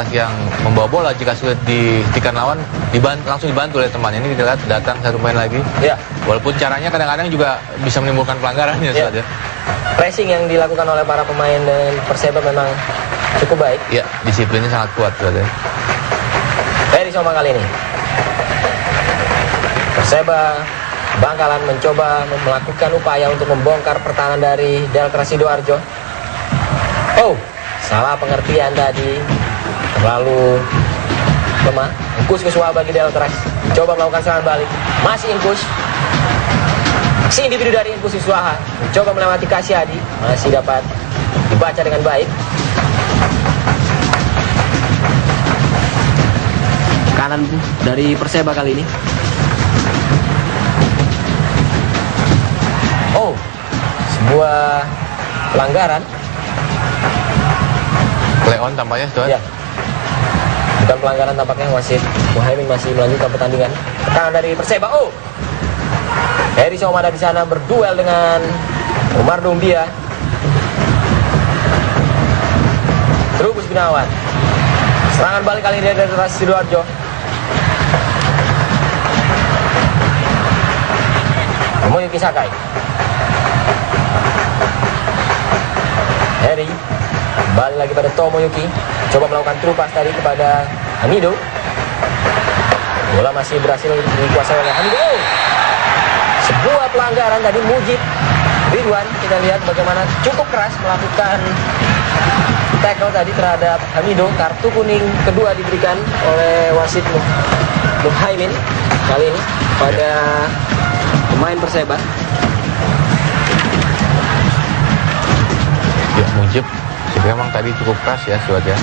Deltras yang membawa bola, jika sulit dihentikan lawan, langsung dibantu oleh temannya. Ini kita lihat datang satu pemain lagi. Ya. Walaupun caranya kadang-kadang juga bisa menimbulkan pelanggaran ya, Sobat ya. Pressing yang dilakukan oleh para pemain dan Perseba memang cukup baik. Ya, disiplinnya sangat kuat, Sobat ya. Heri Soma kali ini. Perseba Bangkalan mencoba melakukan upaya untuk membongkar pertahanan dari Deltras Sidoarjo. Oh, salah pengertian tadi, terlalu lemah. Ingkus Kuswa bagi Deltras, coba melakukan serangan balik, masih Ingkus. Aksi individu dari Ingkus Kuswaha, mencoba melewati Kasyadi, masih dapat dibaca dengan baik. Kanan dari Perseba kali ini. Oh, sebuah pelanggaran. Play on tampaknya, Sobat. Ya. Bukan pelanggaran tampaknya, wasit Muhaimin masih melanjutkan pertandingan. Tekanan dari Perseba. Oh, Heri Soma ada di sana berduel dengan Umar Dumbia. Trubus Gunawan. Serangan balik kali ini dari Deltras Sidoarjo. Tomoyuki Sakai. Heri balik lagi pada Tomoyuki, coba melakukan true pass tadi kepada Hamido. Bola masih berhasil dikuasai oleh Hamido. Oh, sebuah pelanggaran tadi Mujib Ridwan. Kita lihat bagaimana cukup keras melakukan tackle tadi terhadap Hamido. Kartu kuning kedua diberikan oleh wasit Muhaimin kali ini pada pemain Perseba. Ya, Mujib saya memang tadi cukup keras ya, Sobat ya.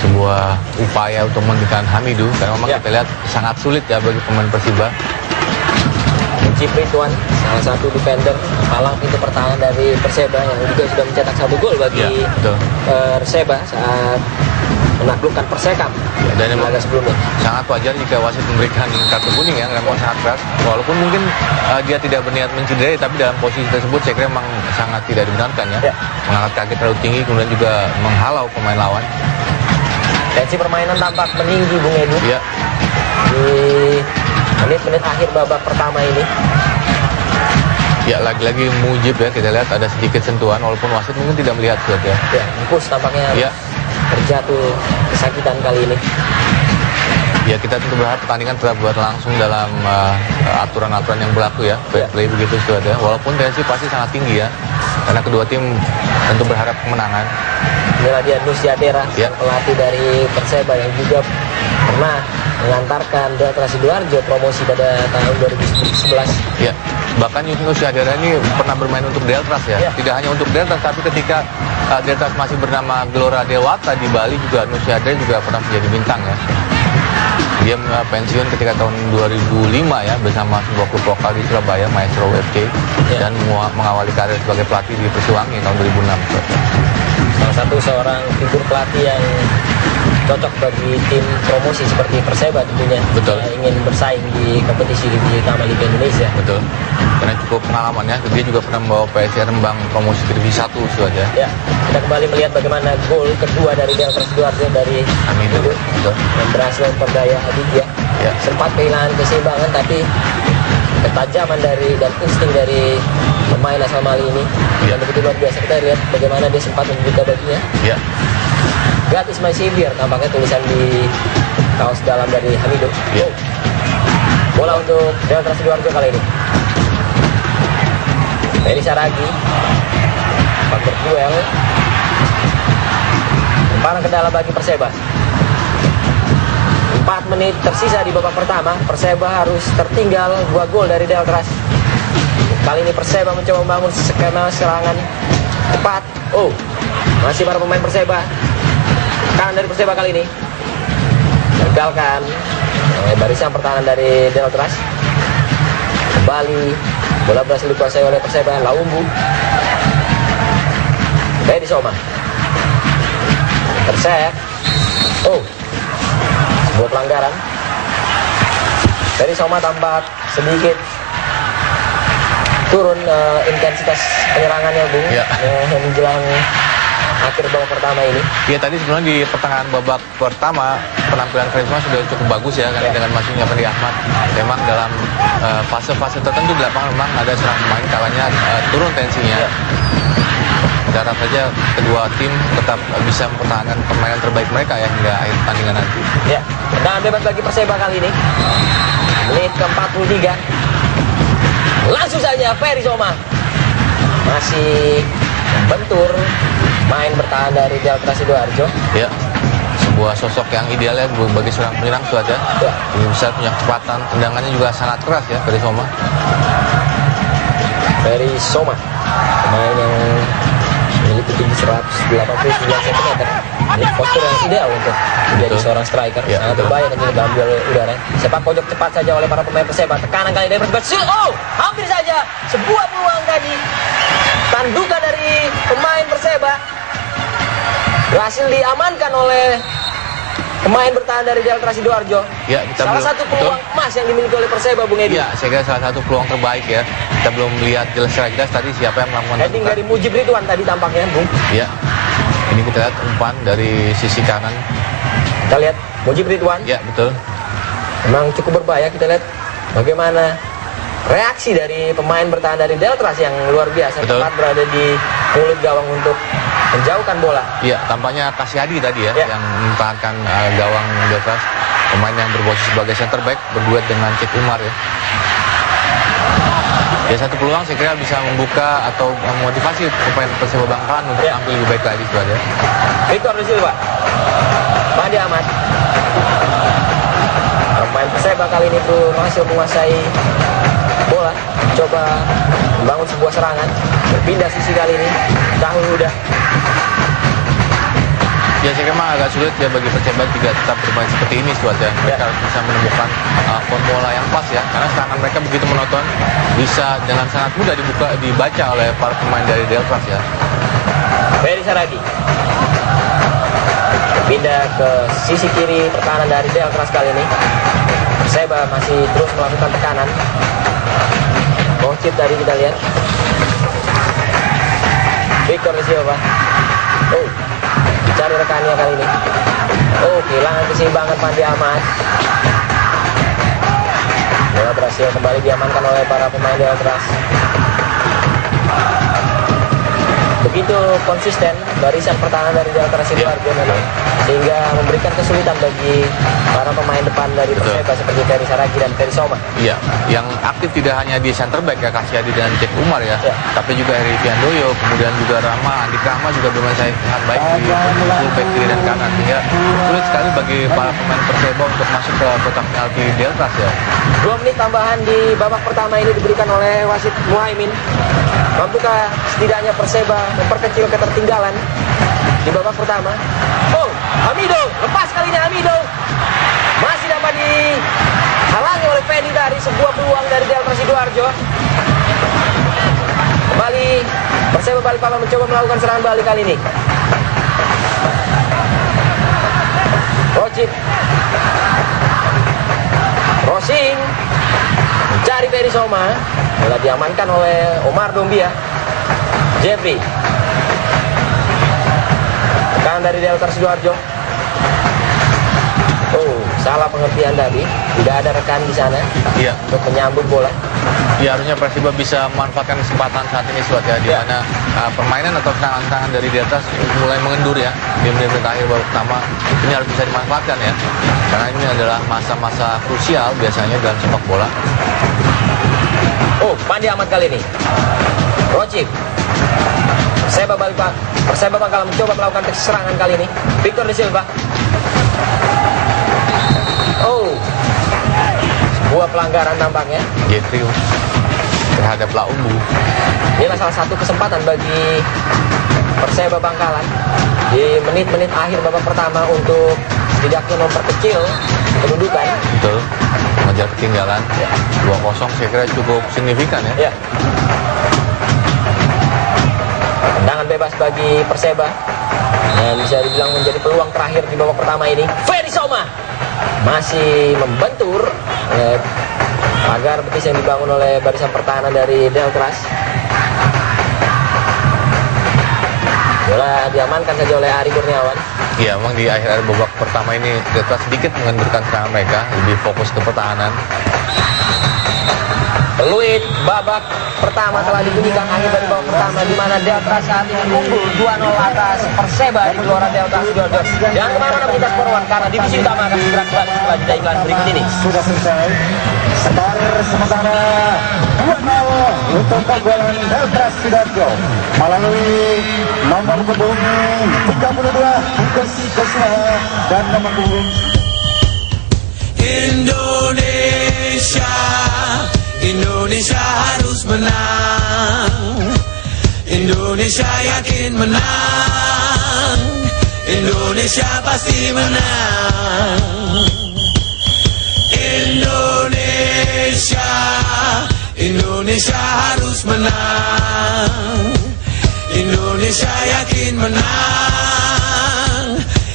Sebuah upaya untuk menghentikan Hamidu, karena memang kita lihat sangat sulit ya bagi pemain Persiba. Mujib Ridwan, salah satu defender palang pintu pertahanan dari Perseba yang juga sudah mencetak 1 gol bagi Perseba saat menaklukkan Persekam dan memang sebelumnya. Sangat wajar jika wasit memberikan kartu kuning ya, karena memang sangat keras. Walaupun mungkin dia tidak berniat mencederai, tapi dalam posisi tersebut saya kira memang sangat tidak dibenarkan ya. Mengangkat kaki terlalu tinggi, kemudian juga menghalau pemain lawan. Tensi permainan tampak meninggi, Bung Edu. Ya. Di menit-menit akhir babak pertama ini. Ya, lagi-lagi Mujib ya, kita lihat ada sedikit sentuhan, walaupun wasit mungkin tidak melihat, Sobat ya. Ya, Ingkus tampaknya terjatuh kesakitan kali ini. Ya, kita tentu berharap pertandingan telah buat langsung dalam aturan-aturan yang berlaku ya, fair play begitu, Sobat ya. Walaupun tensi pasti sangat tinggi ya, karena kedua tim tentu berharap kemenangan. Inilah dia Nusyadera, pelatih dari Perseba yang juga pernah mengantarkan Deltras Sidoarjo promosi pada tahun 2011. Ya, bahkan Nusyadera ini pernah bermain untuk Deltras ya. Tidak hanya untuk Deltras, tapi ketika Deltras masih bernama Gelora Dewata di Bali juga Nusyadera juga pernah menjadi bintang ya. Dia pensiun ketika tahun 2005 ya bersama sebuah klub lokal di Surabaya, Maestro FC, dan mengawali karir sebagai pelatih di Persiwangi tahun 2006. Salah satu seorang figur pelatih yang cocok bagi tim promosi seperti Perseba tentunya. Betul. Ingin bersaing di kompetisi Liga Utama Liga Indonesia. Betul. Karena cukup pengalamannya, dia juga pernah membawa PSIS Rembang promosi ke Divisi 1 saja. Ya, kita kembali melihat bagaimana gol kedua dari Deltras Sidoarjo dari Hamido. Yang berhasil memperdaya Aditya. Sempat kehilangan keseimbangan, tapi ketajaman dari dan insting dari pemain asal Mali ini yang begitu luar biasa. Kita lihat bagaimana dia sempat membuka baginya. God is my savior, tampaknya tulisan di kaos dalam dari Hamido. Bola untuk Deltras Sidoarjo kali ini. Ferry Saragi sempat berduel. Lemparan ke dalam bagi Perseba. 4 menit tersisa di babak pertama. Perseba harus tertinggal 2 gol dari Deltras. Kali ini Perseba mencoba membangun skema serangan cepat. Oh, masih para pemain Perseba. Kanan dari Perseba kali ini gagalkan barisan pertahanan dari Deltras. Kembali bola berhasil dikuasai oleh Perseba. Laumbu Heri Soma tersek. Oh, sebuah pelanggaran. Heri Soma tampak sedikit turun intensitas penyerangannya, Bung. Menjelang akhir babak pertama ini. Ya tadi sebenarnya di pertengahan babak pertama penampilan Ferry Soma sudah cukup bagus ya, karena dengan masuknya Fandi Ahmad memang dalam fase-fase tertentu di lapangan memang ada seorang pemain kalanya turun tensinya. Kita harap saja kedua tim tetap bisa mempertahankan permainan terbaik mereka ya hingga akhir pertandingan nanti. Ya, tendangan bebas bagi Perseba kali ini. Menit ke-43. Langsung saja Ferry Soma masih membentur main bertahan dari Delta Sidoarjo. Ya, sebuah sosok yang ideal ya bagi seorang penyerang saja. Ya. Ini bisa punya kecepatan, tendangannya juga sangat keras ya Ferry Soma. Ferry Soma, pemain yang memiliki tinggi 189 cm. Ini postur yang ideal untuk menjadi seorang striker. Ya, sangat berbahaya tentunya dalam duel udara. Sepak pojok cepat saja oleh para pemain Perseba. Tekanan kali dari Perseba. Oh, hampir saja sebuah peluang tadi. Tandukan dari pemain Perseba berhasil diamankan oleh pemain bertahan dari Delta Sidoarjo. Ya, salah satu peluang emas yang dimiliki oleh Perseba, Bung Edi. Ya, saya kira salah satu peluang terbaik ya. Kita belum lihat secara jelas tadi siapa yang melakukan Heading dari Mujib Ridwan tadi tampaknya, Bung. Ya, ini kita lihat umpan dari sisi kanan. Kita lihat Mujib Ridwan. Ya, betul. Memang cukup berbahaya. Kita lihat bagaimana reaksi dari pemain bertahan dari Deltras yang luar biasa. Betul. Tepat berada di mulut gawang untuk menjauhkan bola. Iya, tampaknya Kasyadi tadi ya, Ya. yang mempertahankan gawang Deltras. Pemain yang berposisi sebagai center back berduet dengan Cik Umar ya. Ya, satu peluang saya kira bisa membuka atau memotivasi pemain Perseba Bangkalan untuk Ya. tampil lebih baik lagi saja. Victor De Silva, Fandi Ahmad. Pemain Perseba kali ini tuh berhasil menguasai bola, coba membangun sebuah serangan, berpindah sisi kali ini. Tahun udah. Ya, saya kira memang agak sulit ya bagi Perseba jika tetap bermain seperti ini ya. Mereka harus bisa menemukan formula yang pas ya, karena serangan mereka begitu monoton, bisa dengan sangat mudah dibaca oleh para pemain dari Deltras ya. Ferry Saragi pindah ke sisi kiri pertahanan dari Deltras kali ini. Perseba masih terus melakukan tekanan. Chip tadi kita lihat. Victor De Silva. Oh, dicari rekannya kali ini. Oh, kehilangan keseimbangan Fandi Ahmad. Bola berhasil kembali diamankan oleh para pemain Deltras. Begitu konsisten barisan pertahanan dari Delta Sidoarjo memang, sehingga memberikan kesulitan bagi para pemain depan dari Perseba seperti Ferry Saragi dan Ferry Soma. Iya, yang aktif tidak hanya di center back ya Kasyadi dan Cek Umar ya, tapi juga Heri Piandoyo, kemudian juga Andik Rahma juga bermain sangat baik di fullback kiri dan kanan, sehingga sulit sekali bagi para pemain Perseba untuk masuk ke kotak penalti Deltras ya. 2 menit tambahan di babak pertama ini diberikan oleh wasit Muhaimin. Mampukah setidaknya Perseba memperkecil ketertinggalan di babak pertama? Oh, Hamido, lepas kali ini Hamido. Masih dapat dihalangi oleh Fendi dari sebuah peluang dari Delta Sidoarjo. Kembali Perseba Balikpapan mencoba melakukan serangan balik kali ini. Rocip, Rosing mencari Ferry Soma. Bola diamankan oleh Omar Dombia. Jeffrey. Tekanan dari Delta Sidoarjo. Oh, salah pengertian tadi. Tidak ada rekan di sana Iya. untuk menyambut bola. Ya, harusnya Perseba bisa memanfaatkan kesempatan saat ini ya, di mana permainan atau serangan-serangan dari Delta mulai mengendur ya di menit-menit akhir babak pertama. Ini harus bisa dimanfaatkan ya, karena ini adalah masa-masa krusial biasanya dalam sepak bola. Oh, Fandi Ahmad kali ini. Rocip. Perseba Bangkalan mencoba melakukan serangan kali ini. Victor De Silva. Oh, sebuah pelanggaran tampaknya. Jeffrey terhadap Laumbu. Inilah salah satu kesempatan bagi Perseba Bangkalan di menit-menit akhir babak pertama untuk setidaknya memperkecil kedudukan. Betul, mengejar ketinggalan 2-0 saya kira cukup signifikan ya. Ya. Tendangan bebas bagi Perseba yang bisa dibilang menjadi peluang terakhir di babak pertama ini. Ferry Soma masih membentur pagar betis yang dibangun oleh barisan pertahanan dari Deltras. Bola diamankan saja oleh Ari Kurniawan. Iya, memang di akhir babak pertama ini Delta sedikit mengendurkan serangan mereka, lebih fokus ke pertahanan. Peluit babak pertama telah dibunyikan, akhir dari babak pertama di mana Delta saat ini unggul 2-0 atas Perseba di Gelora Delta Sidoarjo. Jangan kemana-mana berita Sporwan karena divisi utama akan segera kembali setelah jeda iklan berikut ini. Sudah selesai. Skor sementara 2-0 untuk keunggulan Delta Sidoarjo melalui nomor punggung 32 Bungkus Kusuma dan nomor punggung Indonesia, Indonesia harus menang. Indonesia yakin menang. Indonesia pasti menang. Indonesia, Indonesia harus menang. Indonesia yakin menang.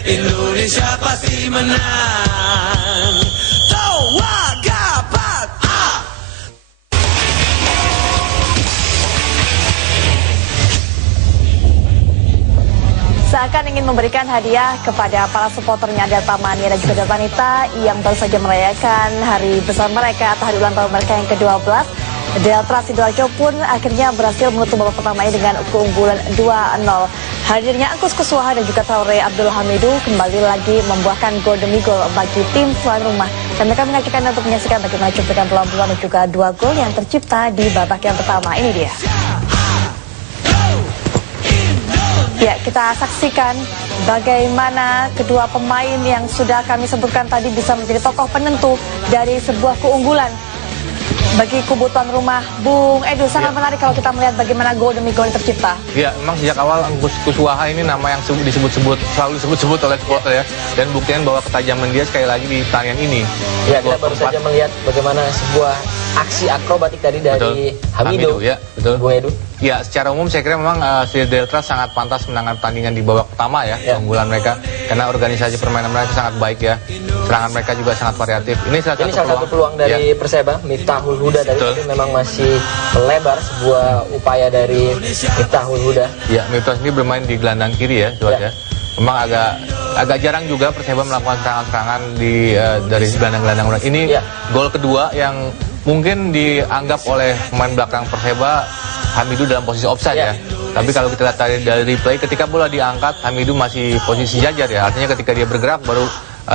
Indonesia pasti menang. Tawagapat ah. Seakan ingin memberikan hadiah kepada para supporternya Delta Mania dan juga Delta Nita yang baru saja merayakan hari besar mereka atau hari ulang tahun mereka yang ke-12. Delta Sidoarjo pun akhirnya berhasil menutup babak pertama ini dengan keunggulan 2-0. Hadirnya Angkus Kuswaha dan juga Traore Abdul Hamidu kembali lagi membuahkan gol demi gol bagi tim tuan rumah. Dan mereka mengajakkan untuk menyaksikan bagaimana cuplikan peluang-peluang dan juga 2 gol yang tercipta di babak yang pertama. Ini dia. Ya, kita saksikan bagaimana kedua pemain yang sudah kami sebutkan tadi bisa menjadi tokoh penentu dari sebuah keunggulan bagi kubu tuan rumah. Bung Edu, sangat menarik kalau kita melihat bagaimana gol demi gol tercipta. Ya, memang sejak awal Angkus Kuswaha ini nama yang selalu disebut-sebut oleh supporter ya. Dan buktikan bahwa ketajaman dia sekali lagi di pertandingan ini. Ya, kita baru saja melihat bagaimana sebuah aksi akrobatik tadi dari Hamido. Ya, betul. Bung Edu. Ya, secara umum saya kira memang si Delta sangat pantas menangkan pertandingan di babak pertama ya, keunggulan mereka. Karena organisasi permainan mereka sangat baik ya. Serangan mereka juga sangat variatif. Ini salah satu peluang dari Perseba, Miftahul Huda tadi, tapi memang masih melebar sebuah upaya dari Miftahul Huda. Ya, Miftah sendiri bermain di gelandang kiri ya, ya. Memang agak jarang juga Perseba melakukan serangan-serangan dari gelandang-gelandang mereka. Ini gol kedua yang mungkin dianggap oleh pemain belakang Perseba Hamidu dalam posisi offside ya. Tapi kalau kita lihat dari replay, ketika bola diangkat, Hamidu masih posisi jajar ya. Artinya ketika dia bergerak baru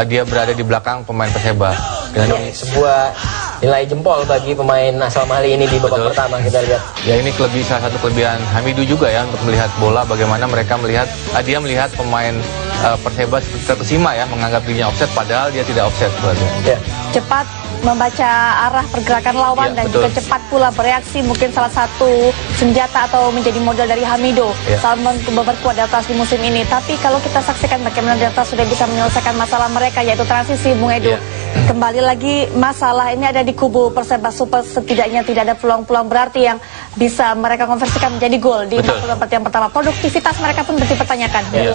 dia berada di belakang pemain Perseba. Ini sebuah nilai jempol bagi pemain asal Mali ini di babak pertama, kita lihat. Ya, ini salah satu kelebihan Hamidu juga ya untuk melihat bola, bagaimana mereka dia melihat pemain Perseba terkesima ya, menganggap dirinya offside padahal dia tidak offside. Ya. Cepat membaca arah pergerakan lawan dan juga cepat pula bereaksi, mungkin salah satu senjata atau menjadi modal dari Hamido saat memperkuat Delta di musim ini. Tapi kalau kita saksikan bagaimana Delta sudah bisa menyelesaikan masalah mereka, yaitu transisi, Bung Edu. Kembali lagi masalah ini ada di kubu Perseba Super, setidaknya tidak ada peluang-peluang berarti yang bisa mereka konversikan menjadi gol di babak yang pertama. Produktivitas mereka pun dipertanyakan.